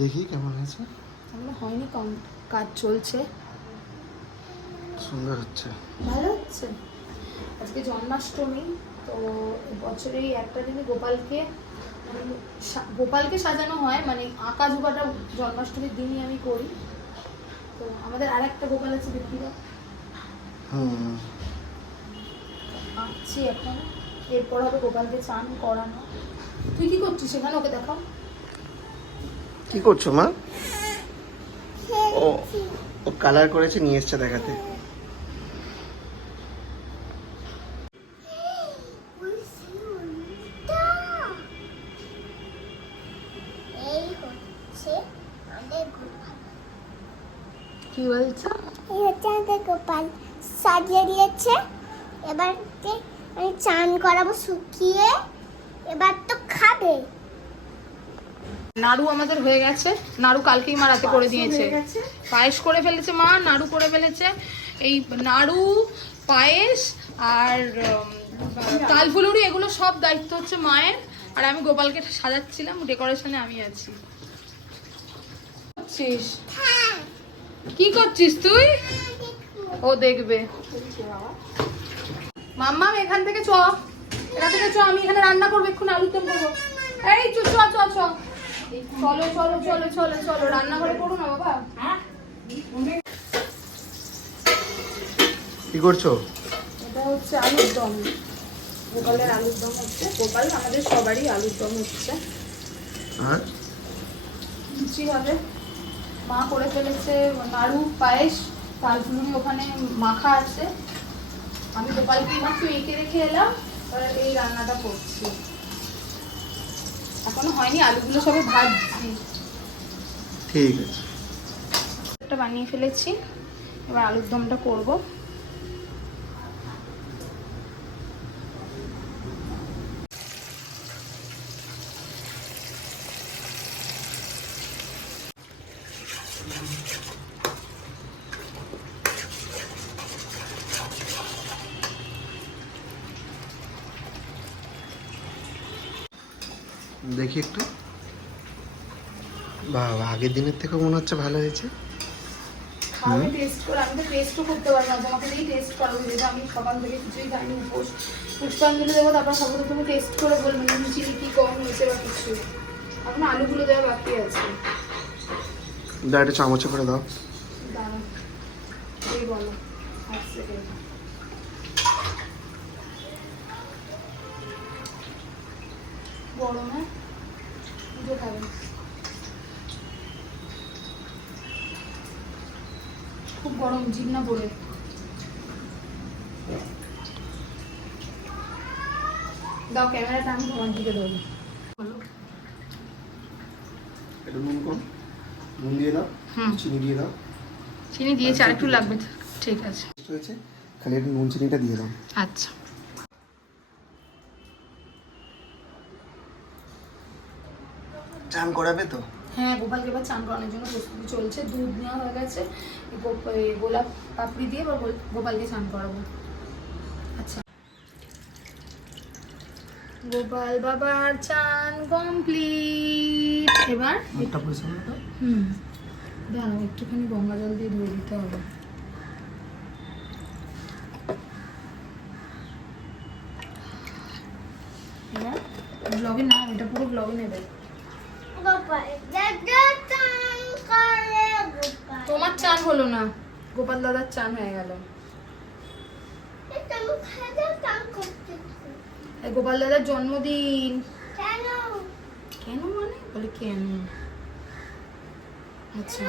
দেখি কেমন হয়েছে। এখনো হয়নি, কাজ চলছে। সুন্দর হচ্ছে, ভালো হচ্ছে। আজকে জন্মাষ্টমী, তো বছরেই একটা দিনে গোপালকে সাজানো হয়, মানে আঁকা ঝোঁকাটা জন্মাষ্টমীর দিনই আমি করি। তো আমাদের আর একটা গোপাল আছে, দেখি দাও। আঁকছি এখন, এরপর হবে গোপালকে চান করানো। তুই কি করছিস সেখানে? ওকে দেখাও। কি করছো মা? ও ও কালার করেছে, নিয়ে এসছে দেখাতে। কি বলছো? এই হচ্ছে আমাদের গোপাল, সাজিয়ে দিয়েছে। এবার আমি চান করাবো শুকিয়ে, এবার তো খাবে। নাড়ু আমাদের হয়ে গেছে। নাড়ু কালকেই মা রাতে করে দিয়েছে। পায়েস করে ফেলেছে মা, নাড়ু করে ফেলেছে। এই নাড়ু, পায়েস আর তালফুলুরি, এগুলো সব দায়িত্ব হচ্ছে মায়ের। আর আমি গোপালকে সাজাচ্ছিলাম, ডেকোরেশনে আমি আছি। কি করছিস তুই? ও দেখবে। মাম্মা এখান থেকে চ, এখান থেকে চ, আমি এখানে রান্না করবো, এক্ষুনি আলুর দম করবো। এই চ চ চ চ, চলো চলো চলো চলো চলো, রান্নাঘরে করো না বাবা। কি করছো? এটা হচ্ছে আলুর দম, গোপালের আলুর দম হচ্ছে। গোপাল আমাদের সবারই আলুর দম হচ্ছে। আর লুচি হবে, মা করে ফেলেছে। নাড়ু, পায়েস, তালফুলুরি ওখানে মাখা আছে। আমি গোপালকে মাত্র এঁকে রেখে এলাম, এই রান্নাটা করছি। এখনো হয়নি, আলুগুলো সবে ভাজছি। ঠিক আছে, একটা বানিয়ে ফেলেছি, এবার আলুর দমটা করব। দেখি একটু। বাবা, আগের দিনের থেকে মনে হচ্ছে ভালো হয়েছে। আমি টেস্ট করে, আমি তো টেস্টও করতে পারবো না, তোমাকে দিয়েই টেস্ট করাবো, যেটা আমি সকাল থেকে কিছুই খাইনি, উপোস। পুষ্পাঞ্জলি দেবো, তারপর সকালে তুমি টেস্ট করে বলবে নুন চিনি কি কম হয়েছে বা কিছু। এখন আলুগুলো দেওয়া বাকি আছে। দাও, একটা চামচে করে দাও। দাঁড়াও, এই বলো, 1 সেকেন্ড। গরম, হ্যাঁ, পুজো খাবে। খুব গরম, জিভ না পড়ে। দাও ক্যামেরাটা, আমি তোমার দিকে দেবো। একটু নুন কম, নুন দিয়ে দাও, চিনি দিয়ে দাও। চিনি দিয়েছি, আর একটু লাগবে। ঠিক আছে, হয়েছে, খালি একটু নুন চিনিটা দিয়ে দাও। আচ্ছা। চান করাবে তো? হ্যাঁ, গোপালকে এবার চান করানোর জন্য প্রস্তুতি চলছে। দুধ নেওয়া হয়ে গেছে, এই গোলাপ পাপড়ি দিয়ে এবার গোপালকে চান করাবো। আচ্ছা, গোপাল বাবার চান কমপ্লিট। এবার মুখটা পরিষ্কার করে দাও। দাঁড়াও, একটুখানি গঙ্গা জল দিয়ে ধুয়ে দিতে হবে। এবার ব্লগে না, এটা পুরো ব্লগে নেবে। তোমার চান হলো না, গোপাল দাদার চান হয়ে গেল। গোপাল দাদার জন্মদিন। কেন মানে বলে কেন? আচ্ছা,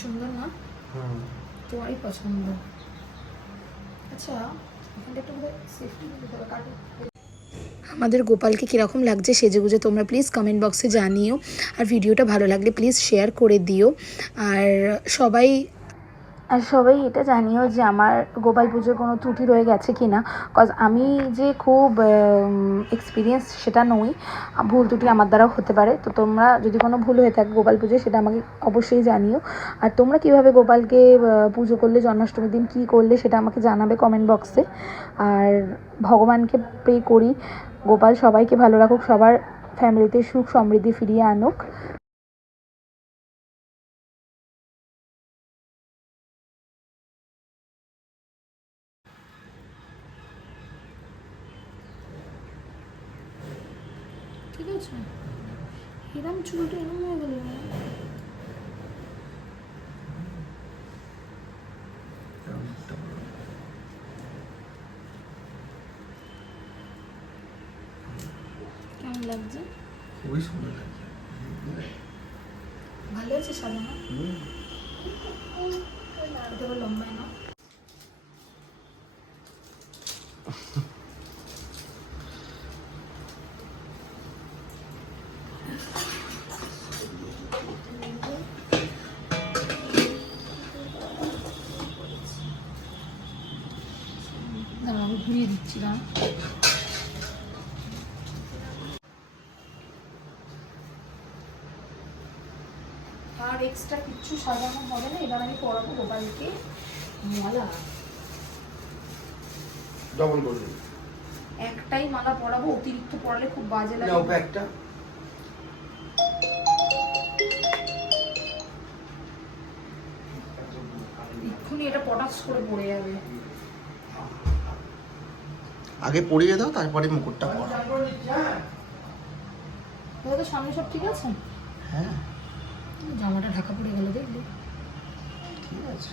সুন্দর না? তোমারই পছন্দ। আচ্ছা, এখানটা একটু সেফটি দিতে হবে, কাটো। আমাদের গোপালকে কীরকম লাগছে সেজেগুজে তোমরা প্লিজ কমেন্ট বক্সে জানিও। আর ভিডিওটা ভালো লাগলে প্লিজ শেয়ার করে দিও। আর সবাই আর সবাই এটা জানিও যে আমার গোপাল পুজোর কোনো ত্রুটি রয়ে গেছে কি না, কজ আমি যে খুব এক্সপিরিয়েন্স সেটা নই, ভুল ত্রুটি আমার দ্বারাও হতে পারে। তো তোমরা যদি কোনো ভুল হয়ে থাকে গোপাল পুজোয় সেটা আমাকে অবশ্যই জানিও। আর তোমরা কীভাবে গোপালকে পুজো করলে, জন্মাষ্টমীর দিন কী করলে সেটা আমাকে জানাবে কমেন্ট বক্সে। আর ভগবানকে প্রে করি গোপাল সবাইকে ভালো রাখুক, সবার ফ্যামিলিতে সুখ সমৃদ্ধি ফিরিয়ে আনুক। ঠিক আছে, এরম চুলটা এরম হয়ে গেল না? কেমন লাগছে? খুবই সুন্দর লাগছে। ভালো আছে সাজানো? এটা আবার লম্বায় না? আমি ঘুরিয়ে দিচ্ছিলাম। আর এক্সট্রা কিচ্ছু সাজানো হবে না। এবার আমি পরাবো গোপালকে মালা। ডবল করে একটাই মালা পরাবো, অতিরিক্ত পরালে খুব বাজে লাগে। নাও একটা। এক্ষুনি এটা পটাশ করে পড়ে যাবে। আগে পরিয়ে দাও, তারপরে মুকুটটা পরাও। তো সামনে সব ঠিক আছে? হ্যাঁ জামাটা ঢাকা পড়ে গেল, দেখলি? ঠিক আছে।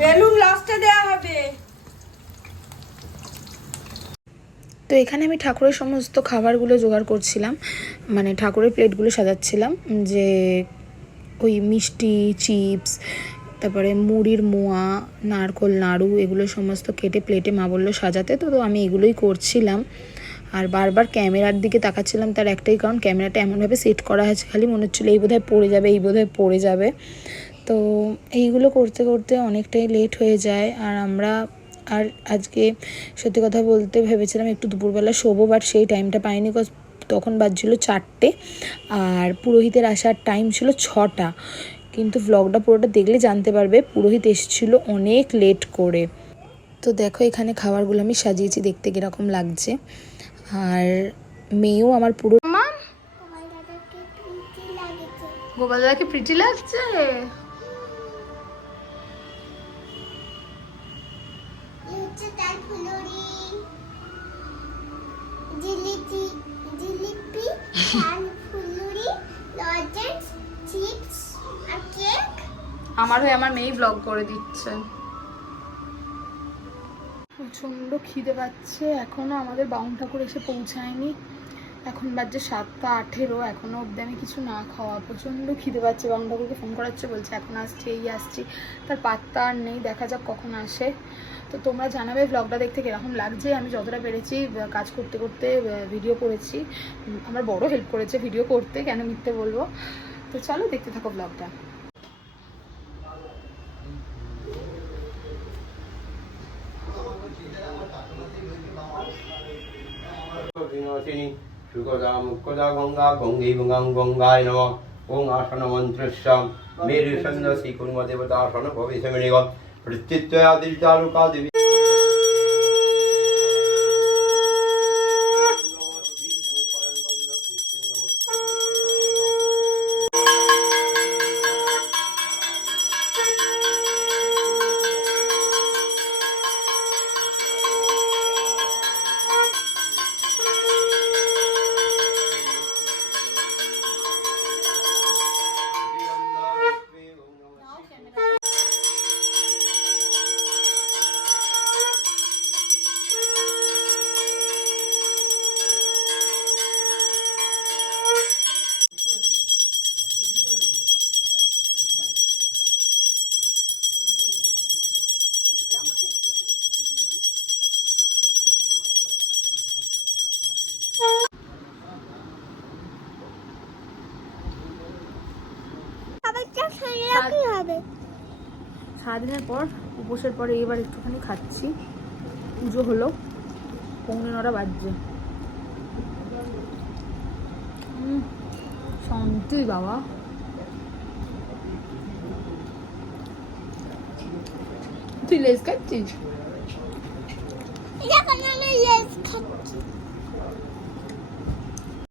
বেলুন লাস্টে দেয়া হবে। তো এখানে আমি ঠাকুরের সমস্ত খাবারগুলো জোগাড় করছিলাম, মানে ঠাকুরের প্লেটগুলো সাজাচ্ছিলাম, যে ওই মিষ্টি, চিপস, তারপরে মুড়ির মোয়া, নারকোল নাড়ু, এগুলো সমস্ত কেটে প্লেটে মা বললো সাজাতে। তো আমি এগুলোই করছিলাম। আর বারবার ক্যামেরার দিকে তাকাচ্ছিলাম, তার একটাই কারণ, ক্যামেরাটা এমনভাবে সেট করা হয়েছে খালি মনে হচ্ছিলো এই বোধহয় পড়ে যাবে, এই বোধহয় পড়ে যাবে। তো এইগুলো করতে করতে অনেকটাই লেট হয়ে যায়। আর আজকে সত্যি কথা বলতে ভেবেছিলাম একটু দুপুরবেলা শোবো, বাট সেই টাইমটা পাইনি, বিকজ তখন বাজছিল 4টে আর পুরোহিতের আসার টাইম ছিল 6টা। কিন্তু ভ্লগটা পুরোটা দেখলে জানতে পারবে পুরোহিত এসেছিলো অনেক লেট করে। তো দেখো এখানে খাবারগুলো আমি সাজিয়েছি, দেখতে কীরকম লাগছে। আর মেয়েও আমার পুরো গোপাল দাদাকে প্রিটি লাগছে। আমার হয়ে আমার মেয়ে ব্লগ করে দিচ্ছে। প্রচণ্ড খিদে পাচ্ছে, এখনও আমাদের বাউন ঠাকুর এসে পৌঁছায়নি। এখন বাজছে 7:18, এখনও অবধি আমি কিছু না খাওয়া। প্রচণ্ড খিদে পাচ্ছে। বাউন ঠাকুরকে ফোন করাচ্ছে, বলছে এখন আসছি, এই আসছি, তার পাত্তা আর নেই। দেখা যাক কখন আসে। তো তোমরা জানাবে ব্লগটা দেখতে কীরকম লাগছে। আমি যতটা পেরেছি কাজ করতে করতে ভিডিও করেছি। আমার বড় হেল্প করেছে ভিডিও করতে, কেন মিথ্যে বলবো। তো চলো দেখতে থাকো ব্লগটা। সুগদা মুখদা গঙ্গা গঙ্গে গঙ্গাং গঙ্গায় নমঃ। ওং আসন মন্ত্রস্য মেরু সন্ন্যাসী কুর্ম দেবতা আসন ভবিষ্যমেণিগ প্রত্যুত্তয়া দিলচালুকা দেবী। এটা খেলে কি হবে? সারাদিনের পর উপোসের পরে এবার একটুখানি খাচ্ছি। পুজো হলো, 9:15 বাজছে। শান্তি বাবা। তুই লেস খাচ্ছিস?